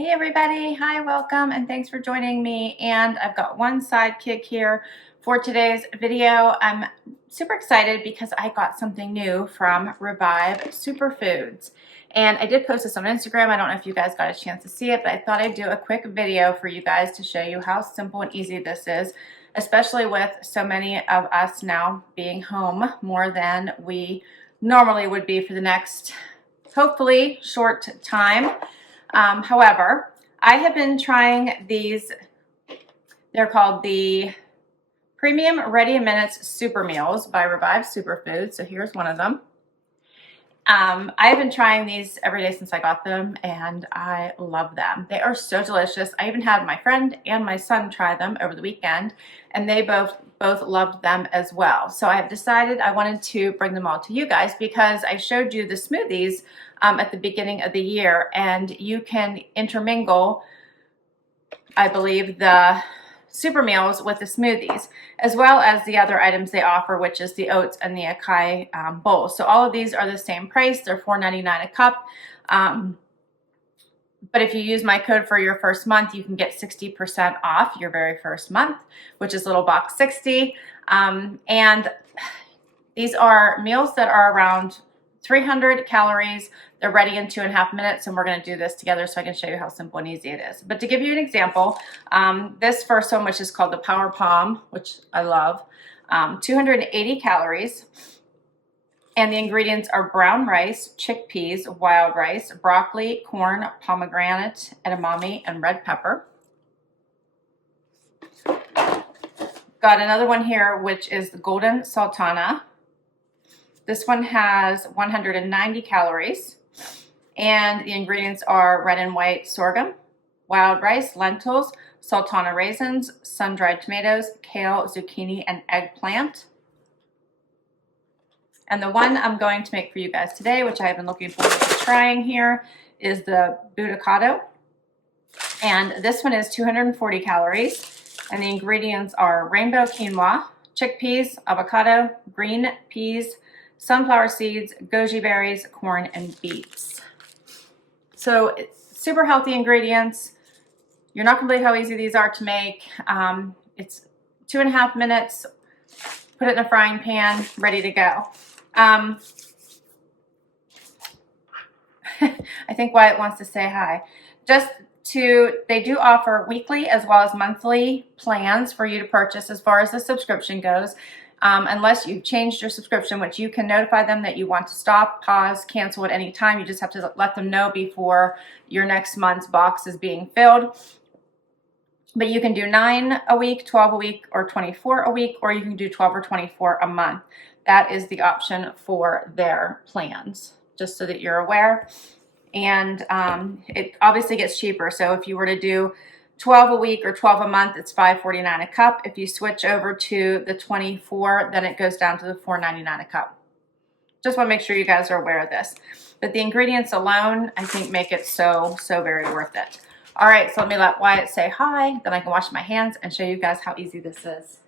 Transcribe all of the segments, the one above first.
Hey everybody, hi, welcome, and thanks for joining me. And I've got one sidekick here for today's video. I'm super excited because I got something new from Revive Superfoods. And I did post this on Instagram. I don't know if you guys got a chance to see it, but I thought I'd do a quick video for you guys to show you how simple and easy this is, especially with so many of us now being home more than we normally would be for the next, hopefully, short time. However, I have been trying these. They're called the Premium Ready in Minutes Super Meals by Revive Superfoods. So here's one of them. I've been trying these every day since I got them, and I love them. They are so delicious. I even had my friend and my son try them over the weekend, and they both loved them as well. So I've decided I wanted to bring them all to you guys because I showed you the smoothies at the beginning of the year, and you can intermingle, I believe, the super meals with the smoothies, as well as the other items they offer, which is the oats and the Acai Bowls. So all of these are the same price. They're $4.99 a cup. But if you use my code for your first month, you can get 60% off your very first month, which is little box 60. And these are meals that are around 300 calories. They're ready in 2.5 minutes, and we're going to do this together so I can show you how simple and easy it is. But to give you an example, this first one, which is called the Power Palm, which I love, 280 calories, and the ingredients are brown rice, chickpeas, wild rice, broccoli, corn, pomegranate, edamame, and red pepper. Got another one here, which is the Golden Sultana. This one has 190 calories, and the ingredients are red and white sorghum, wild rice, lentils, sultana raisins, sun-dried tomatoes, kale, zucchini, and eggplant. And the one I'm going to make for you guys today, which I've been looking forward to trying here, is the Budocado. And this one is 240 calories, and the ingredients are rainbow quinoa, chickpeas, avocado, green peas, sunflower seeds, goji berries, corn, and beets. So it's super healthy ingredients. You're not going to believe how easy these are to make. It's 2.5 minutes. Put it in a frying pan, ready to go. I think Wyatt wants to say hi. They do offer weekly as well as monthly plans for you to purchase as far as the subscription goes. Unless you've changed your subscription, which you can notify them that you want to stop, pause, cancel at any time. You just have to let them know before your next month's box is being filled. But you can do 9 a week, 12 a week, or 24 a week, or you can do 12 or 24 a month. That is the option for their plans, just so that you're aware. And it obviously gets cheaper. So if you were to do 12 a week or 12 a month, it's $5.49 a cup. If you switch over to the 24, then it goes down to the $4.99 a cup. Just want to make sure you guys are aware of this. But the ingredients alone, I think, make it so very worth it. All right, so let me let Wyatt say hi, then I can wash my hands and show you guys how easy this is.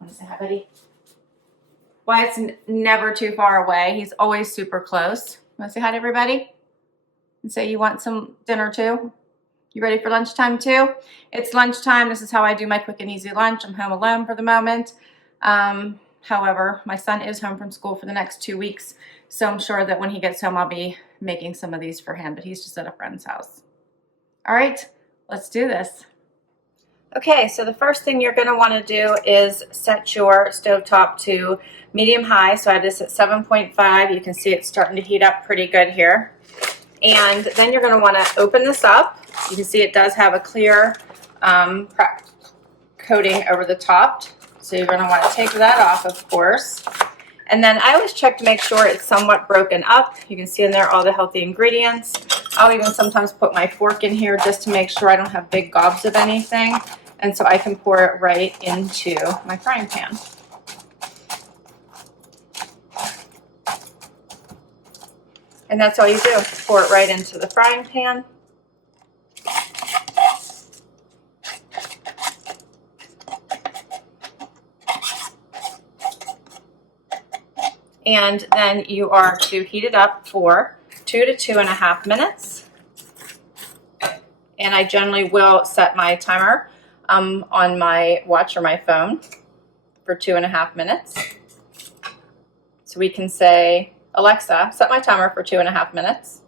Want to say hi, buddy? Wyatt's never too far away. He's always super close. Want to say hi to everybody? And say you want some dinner too? You ready for lunchtime too? It's lunchtime. This is how I do my quick and easy lunch. I'm home alone for the moment. However, my son is home from school for the next 2 weeks, so I'm sure that when he gets home, I'll be making some of these for him, but he's just at a friend's house. All right, let's do this. Okay, so the first thing you're going to want to do is set your stovetop to medium-high. So I have this at 7.5. You can see it's starting to heat up pretty good here. And then you're going to want to open this up. You can see it does have a clear coating over the top. So you're going to want to take that off, of course. And then I always check to make sure it's somewhat broken up. You can see in there all the healthy ingredients. I'll even sometimes put my fork in here just to make sure I don't have big gobs of anything. And so I can pour it right into my frying pan. And that's all you do, pour it right into the frying pan. And then you are to heat it up for 2 to 2.5 minutes. And I generally will set my timer on my watch or my phone for 2.5 minutes. So we can say, Alexa, set my timer for 2.5 minutes.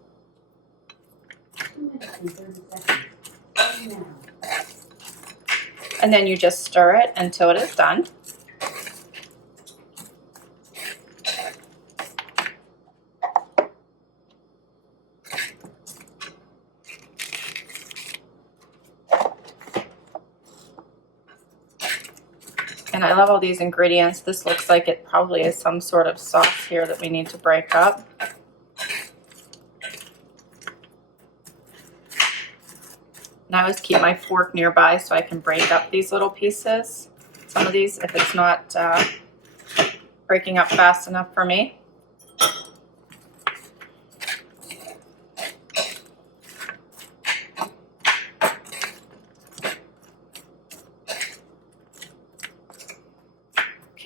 And then you just stir it until it is done. And I love all these ingredients. This looks like it probably is some sort of sauce here that we need to break up. And I always keep my fork nearby so I can break up these little pieces. Some of these, if it's not breaking up fast enough for me.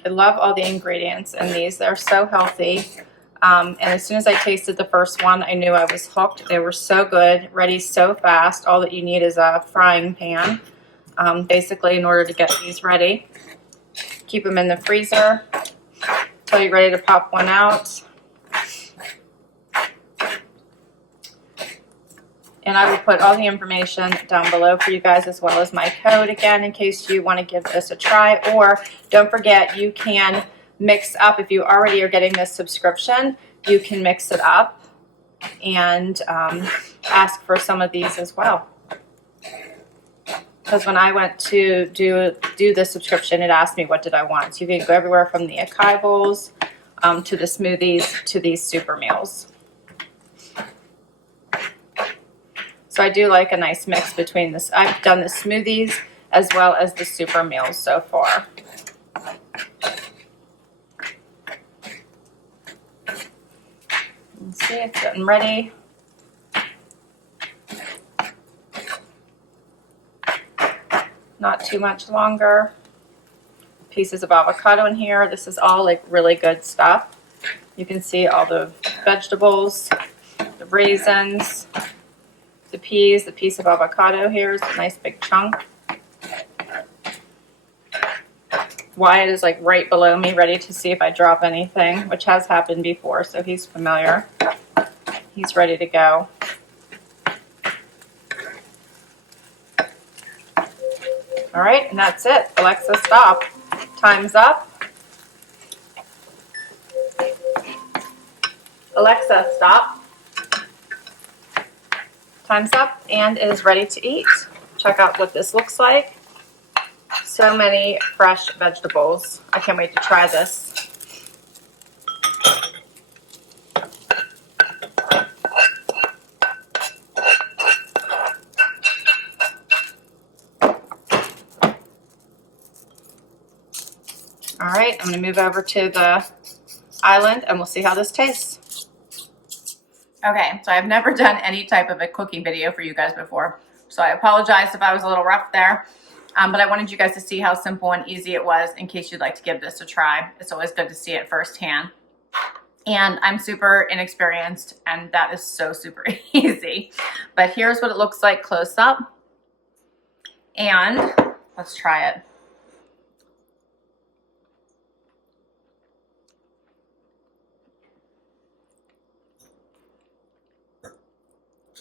I love all the ingredients in these. They're so healthy. And as soon as I tasted the first one, I knew I was hooked. They were so good, ready so fast. All that you need is a frying pan, basically, in order to get these ready. Keep them in the freezer until you're ready to pop one out. And I will put all the information down below for you guys, as well as my code again, in case you want to give this a try. Or don't forget, you can mix up, if you already are getting this subscription, you can mix it up and ask for some of these as well. Because when I went to do the subscription, it asked me what did I want. So you can go everywhere from the Acai Bowls to the smoothies to these super meals. So I do like a nice mix between this. I've done the smoothies as well as the super meals so far. Let's see, it's getting ready. Not too much longer. Pieces of avocado in here. This is all like really good stuff. You can see all the vegetables, the raisins, the peas, the piece of avocado here is a nice big chunk. Wyatt is like right below me, ready to see if I drop anything, which has happened before, so he's familiar. He's ready to go. All right, and that's it. Alexa, stop. Time's up. Alexa, stop. Time's up, and it is ready to eat. Check out what this looks like. So many fresh vegetables. I can't wait to try this. All right, I'm going to move over to the island and we'll see how this tastes. Okay, so I've never done any type of a cooking video for you guys before, so I apologize if I was a little rough there, but I wanted you guys to see how simple and easy it was in case you'd like to give this a try. It's always good to see it firsthand. And I'm super inexperienced, and that is so super easy. But here's what it looks like close up, and let's try it.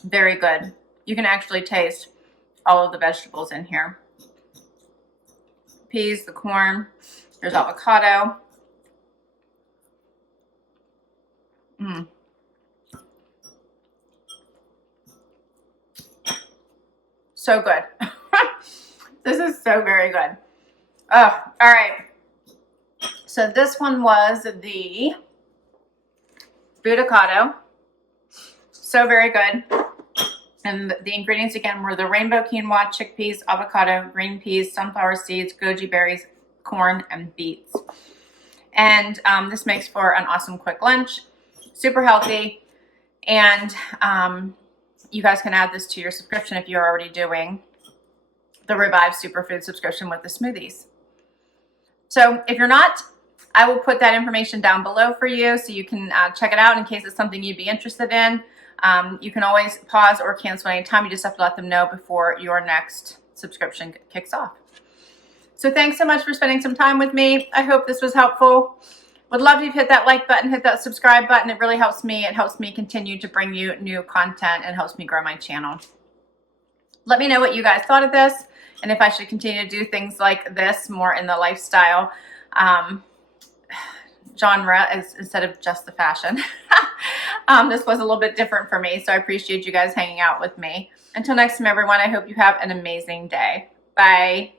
Very good. You can actually taste all of the vegetables in here. Peas, the corn, there's avocado. So good. This is so very good. Oh, all right. So this one was the Budicado. So very good. And the ingredients again were the rainbow quinoa, chickpeas, avocado, green peas, sunflower seeds, goji berries, corn, and beets. And this makes for an awesome quick lunch. Super healthy. And you guys can add this to your subscription if you're already doing the Revive Superfoods subscription with the smoothies. So if you're not I will put that information down below for you so you can check it out in case it's something you'd be interested in. You can always pause or cancel anytime. You just have to let them know before your next subscription kicks off. So thanks so much for spending some time with me. I hope this was helpful. Would love if you hit that like button, hit that subscribe button. It really helps me. It helps me continue to bring you new content and helps me grow my channel. Let me know what you guys thought of this and if I should continue to do things like this more in the lifestyle genre instead of just the fashion. This was a little bit different for me, so I appreciate you guys hanging out with me. Until next time, everyone, I hope you have an amazing day. Bye.